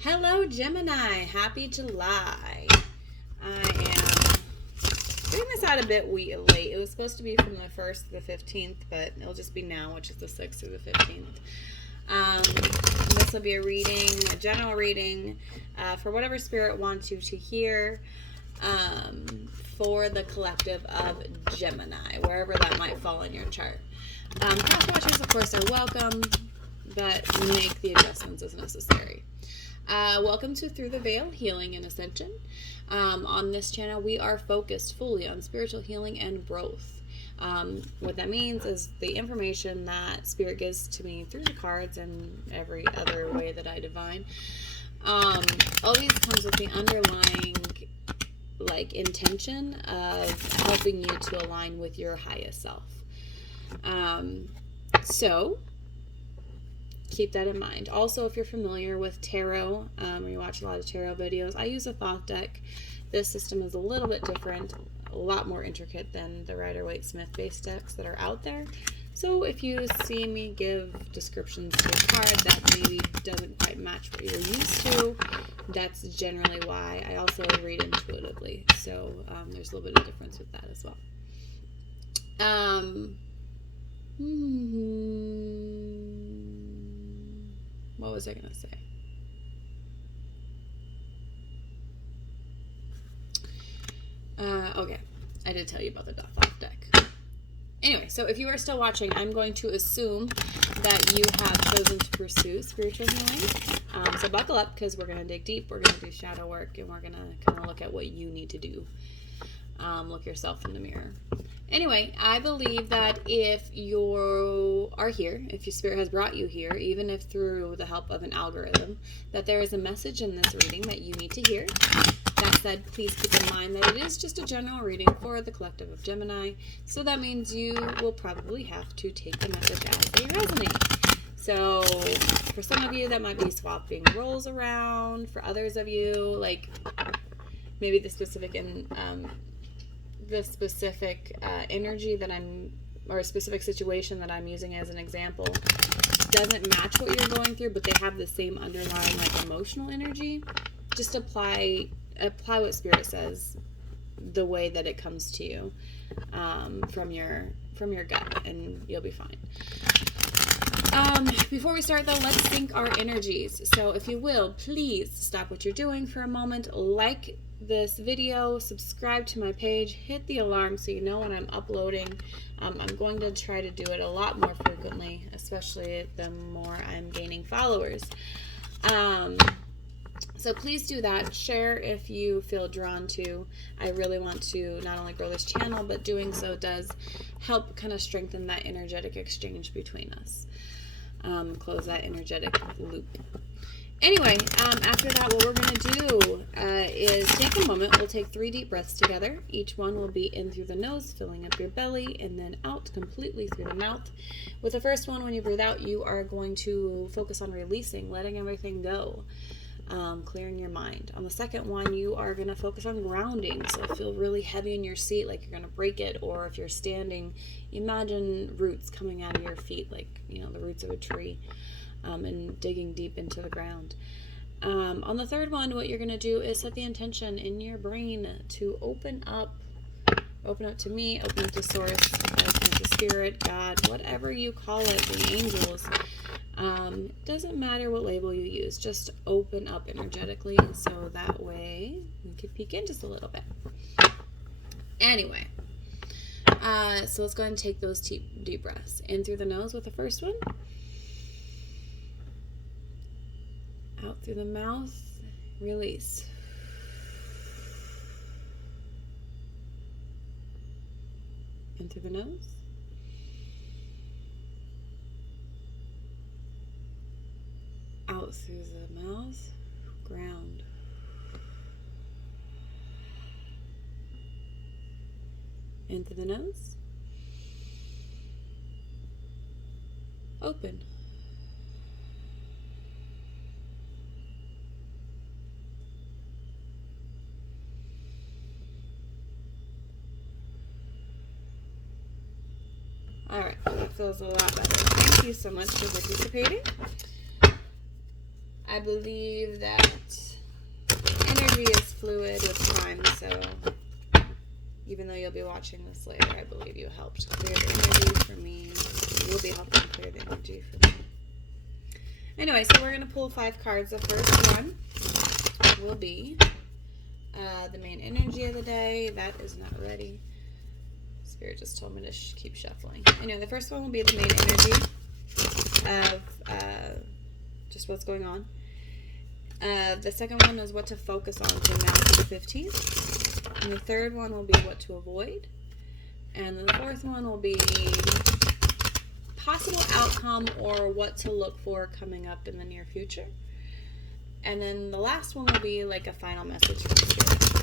Hello, Gemini. Happy July. I am doing this out a bit late. It was supposed to be from the 1st to the 15th, but it'll just be now, which is the 6th through the 15th. This will be a reading, a general reading for whatever spirit wants you to hear for the collective of Gemini, wherever that might fall in your chart. Past watchers, of course, are welcome, but make the adjustments as necessary. Welcome to Through the Veil Healing and Ascension. On this channel, we are focused fully on spiritual healing and growth. What that means is the information that Spirit gives to me through the cards and every other way that I divine. Always comes with the underlying intention of helping you to align with your highest self. So keep that in mind. Also, if you're familiar with tarot, or you watch a lot of tarot videos, I use a Thoth deck. This system is a little bit different, a lot more intricate than the Rider-Waite-Smith based decks that are out there. So if you see me give descriptions to a card that maybe doesn't quite match what you're used to, that's generally why. I also read intuitively, so there's a little bit of difference with that as well. What was I going to say? Okay, I did tell you about the Thoth deck. Anyway, so if you are still watching, I'm going to assume that you have chosen to pursue spiritual healing. So buckle up, because we're going to dig deep, we're going to do shadow work, and we're going to kind of look at what you need to do. Look yourself in the mirror. Anyway, I believe that if you are here, if your spirit has brought you here, even if through the help of an algorithm, that there is a message in this reading that you need to hear. That said, please keep in mind that it is just a general reading for the collective of Gemini, so that means you will probably have to take the message as they resonate. So for some of you, that might be swapping roles around. For others of you, maybe the specific energy that or a specific situation that I'm using as an example doesn't match what you're going through, but they have the same underlying emotional energy. Just apply what Spirit says the way that it comes to you from your gut, and you'll be fine. Before we start, though, let's sync our energies. So if you will, please stop what you're doing for a moment, like this video, subscribe to my page, hit the alarm so you know when I'm uploading. I'm going to try to do it a lot more frequently, especially the more I'm gaining followers. So please do that. Share if you feel drawn to. I really want to not only grow this channel, but doing so does help kind of strengthen that energetic exchange between us. Close that energetic loop. Anyway, after that, what we're going to do is take a moment. We'll take 3 deep breaths together. Each one will be in through the nose, filling up your belly, and then out completely through the mouth. With the first one, when you breathe out, you are going to focus on releasing, letting everything go, clearing your mind. On the second one, you are going to focus on grounding. So feel really heavy in your seat, like you're going to break it, or if you're standing, imagine roots coming out of your feet, like, the roots of a tree. And digging deep into the ground. On the third one, what you're going to do is set the intention in your brain to open up to me, open up to Source, open up to Spirit, God, whatever you call it, the angels. Doesn't matter what label you use, just open up energetically, so that way we could peek in just a little bit. Anyway, so let's go ahead and take those deep breaths. In through the nose with the first one. Out through the mouth, release. In through the nose. Out through the mouth, ground. In through the nose. Open. All right, that feels a lot better. Thank you so much for participating. I believe that energy is fluid with time, so even though you'll be watching this later, I believe you helped clear the energy for me. You'll be helping clear the energy for me. Anyway, so we're going to pull 5 cards. The first one will be the main energy of the day. That is not ready. Spirit just told me to keep shuffling. Anyway, the first one will be the main energy of just what's going on. The second one is what to focus on from now to the 15th. And the third one will be what to avoid. And the fourth one will be possible outcome or what to look for coming up in the near future. And then the last one will be like a final message from Spirit.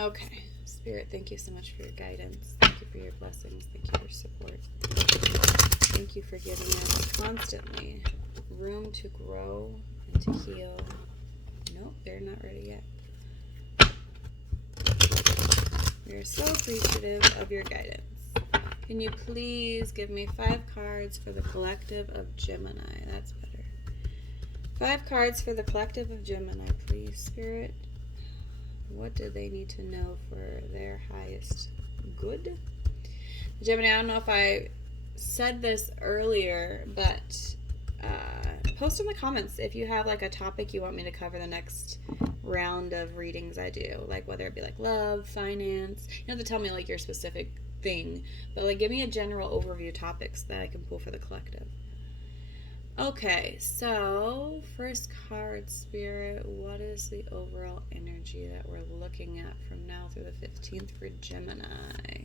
Okay, Spirit, thank you so much for your guidance. Thank you for your blessings. Thank you for your support. Thank you for giving us constantly room to grow and to heal. Nope, they're not ready yet. We are so appreciative of your guidance. Can you please give me 5 cards for the collective of Gemini? That's better. 5 cards for the collective of Gemini, please, Spirit. What do they need to know for their highest good? Gemini, I don't know if I said this earlier, but post in the comments if you have like a topic you want me to cover the next round of readings I do, like whether it be like love, finance. You don't have to tell me like your specific thing, but like give me a general overview topics that I can pull for the collective. Okay, so first card, Spirit, what is the overall energy that we're looking at from now through the 15th for Gemini?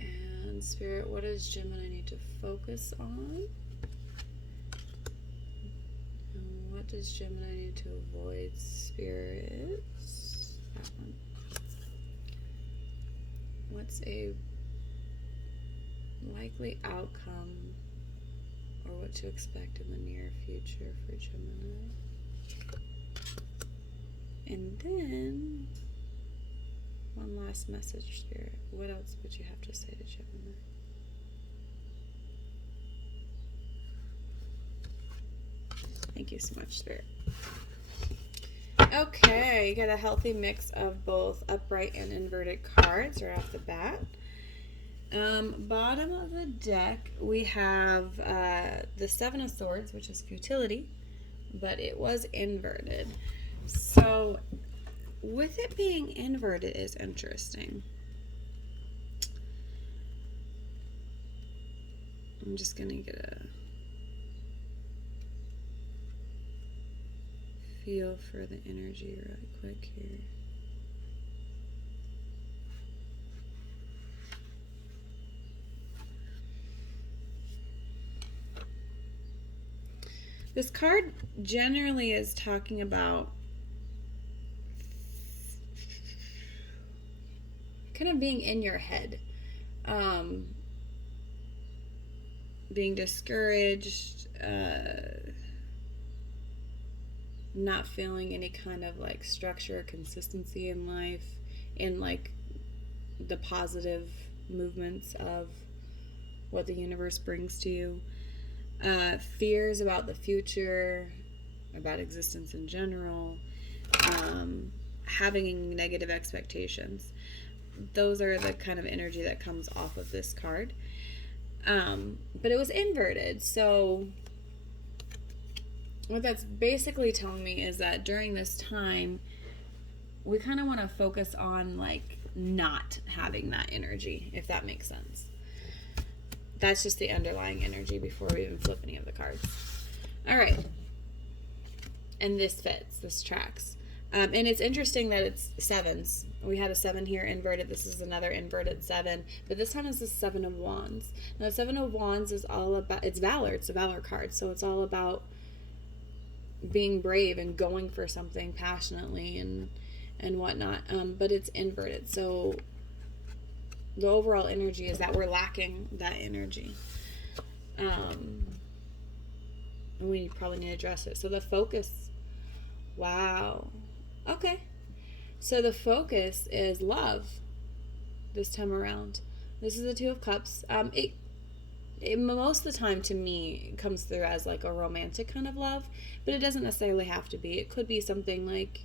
And Spirit, what does Gemini need to focus on? And what does Gemini need to avoid, Spirit? That one. What's a likely outcome or what to expect in the near future for Gemini? And then one last message, Spirit. What else would you have to say to Gemini? Thank you so much, Spirit. Okay, you got a healthy mix of both upright and inverted cards right off the bat. Bottom of the deck, we have the 7 of Swords, which is futility, but it was inverted. So, with it being inverted is interesting. I'm just going to get a feel for the energy really quick here. This card generally is talking about kind of being in your head, being discouraged, not feeling any kind of like structure or consistency in life, in like the positive movements of what the universe brings to you. Fears about the future, about existence in general, having negative expectations. Those are the kind of energy that comes off of this card. But it was inverted, so what that's basically telling me is that during this time, we kind of want to focus on like not having that energy, if that makes sense. That's just the underlying energy before we even flip any of the cards. All right. And this fits. This tracks. And it's interesting that it's 7s. We had a 7 here inverted. This is another inverted 7. But this time is the 7 of Wands. Now, the 7 of Wands is all about... It's Valor. It's a Valor card. So it's all about being brave and going for something passionately and whatnot. But it's inverted. So... the overall energy is that we're lacking that energy. And we probably need to address it. So the focus, wow. Okay. So the focus is love this time around. This is the 2 of Cups. most of the time to me it comes through as like a romantic kind of love, but it doesn't necessarily have to be. It could be something like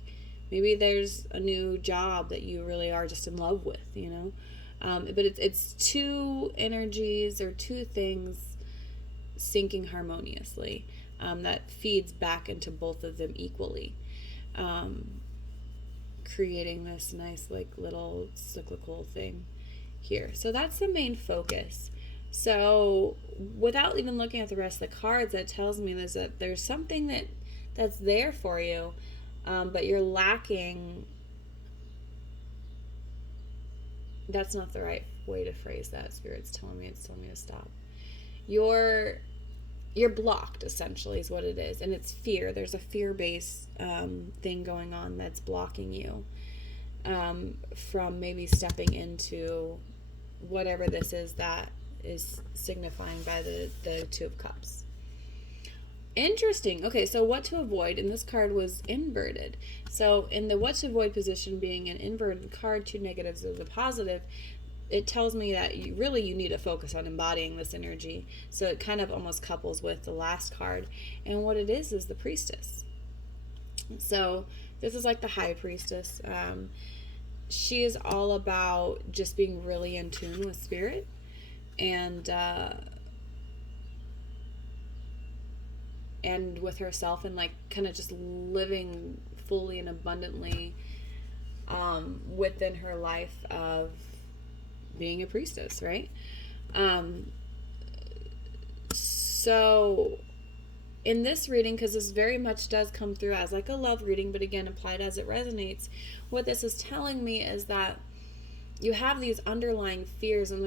maybe there's a new job that you really are just in love with, you know. But it's two energies or two things syncing harmoniously, that feeds back into both of them equally, creating this nice like little cyclical thing here. So that's the main focus. So without even looking at the rest of the cards, that tells me is that there's something that's there for you, but you're lacking. That's not the right way to phrase that. Spirit's telling me, it's telling me to stop. You're blocked, essentially, is what it is, and it's fear. There's a fear-based thing going on that's blocking you from maybe stepping into whatever this is that is signifying by the Two of Cups. Interesting. Okay, so what to avoid, and this card was inverted. So in the what to avoid position, being an inverted card, two negatives of the positive, it tells me that you need to focus on embodying this energy. So it kind of almost couples with the last card, and what it is the Priestess. So this is like the High Priestess. She is all about just being really in tune with spirit, and with herself, and like kind of just living fully and abundantly within her life of being a priestess, right? So in this reading, because this very much does come through as like a love reading, but again, applied as it resonates, what this is telling me is that you have these underlying fears, and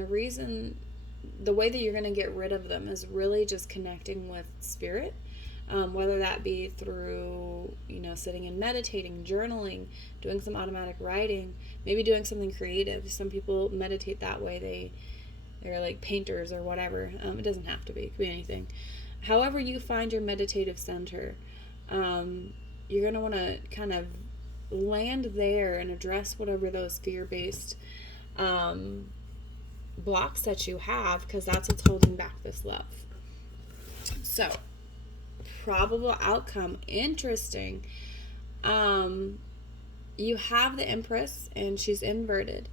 the way that you're going to get rid of them is really just connecting with spirit, whether that be through, sitting and meditating, journaling, doing some automatic writing, maybe doing something creative. Some people meditate that way. They're like painters or whatever. It doesn't have to be. It could be anything. However you find your meditative center, you're going to want to kind of land there and address whatever those fear-based blocks that you have, because that's what's holding back this love. So, probable outcome. Interesting. You have the Empress, and she's inverted.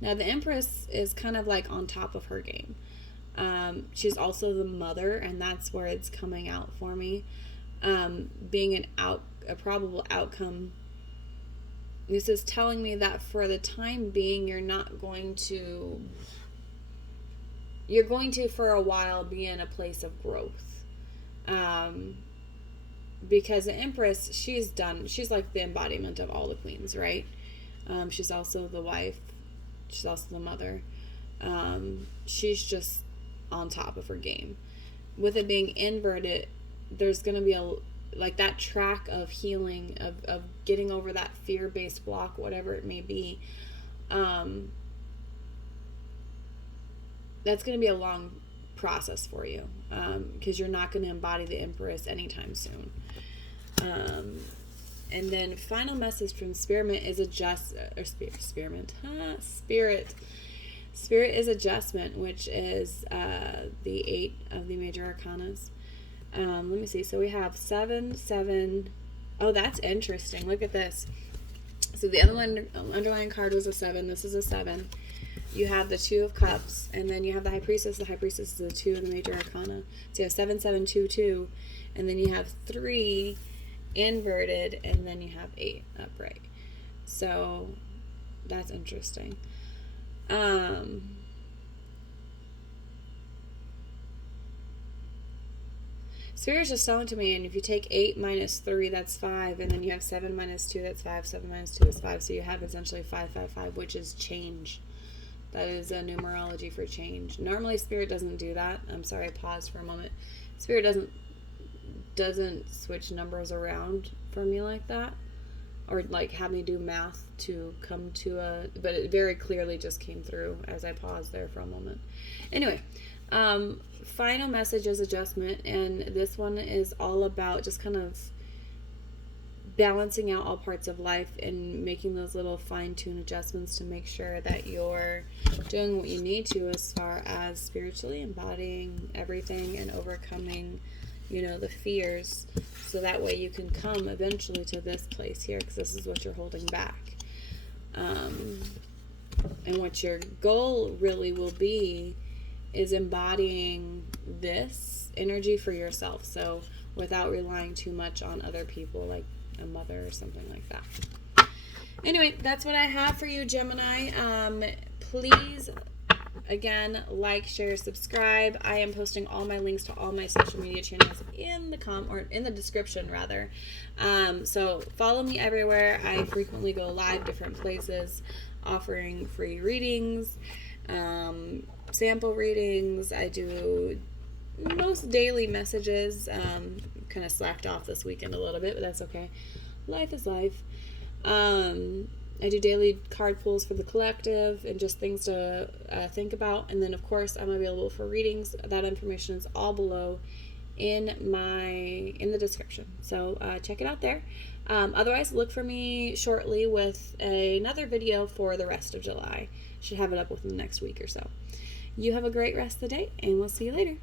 Now, the Empress is kind of like on top of her game. She's also the mother, and that's where it's coming out for me. Being a probable outcome. This is telling me that for the time being, you're going to for a while be in a place of growth. Because the Empress, she's like the embodiment of all the queens, right? She's also the wife. She's also the mother. She's just on top of her game. With it being inverted, there's going to be that track of healing, of getting over that fear-based block, whatever it may be. That's going to be a long process for you, because you're not going to embody the Empress anytime soon. And then final message from Spirit is Spirit is adjustment, which is the 8 of the major arcanas. Let me see. So we have 7. Oh, that's interesting. Look at this. So the underlying card was a 7. This is a 7. You have the Two of Cups, and then you have the High Priestess. The High Priestess is the 2 of the major arcana. So you have 7, 7, 2, 2, and then you have 3 inverted, and then you have 8 upright. So that's interesting. Spirit's just telling to me, and if you take 8 minus 3, that's 5, and then you have 7 minus 2, that's 5, 7 minus 2 is 5, so you have essentially 5, 5, 5, which is change. That is a numerology for change. Normally, Spirit doesn't do that. I'm sorry, I paused for a moment. Spirit doesn't switch numbers around for me like that, or like have me do math to come to but it very clearly just came through as I paused there for a moment. Anyway, final message is adjustment, and this one is all about just kind of balancing out all parts of life and making those little fine-tuned adjustments to make sure that you're doing what you need to as far as spiritually embodying everything and overcoming, the fears, so that way you can come eventually to this place here, because this is what you're holding back. And what your goal really will be is embodying this energy for yourself, so without relying too much on other people, like a mother or something like that. Anyway, that's what I have for you, Gemini. Please, again, like, share, subscribe. I am posting all my links to all my social media channels in the description rather. So follow me everywhere. I frequently go live different places, offering free readings, sample readings. I do most daily messages. Kind of slacked off this weekend a little bit, but that's okay. Life is life. I do daily card pulls for the collective and just things to think about. And then, of course, I'm available for readings. That information is all below in the description. So check it out there. Otherwise, look for me shortly with another video for the rest of July. Should have it up within the next week or so. You have a great rest of the day, and we'll see you later.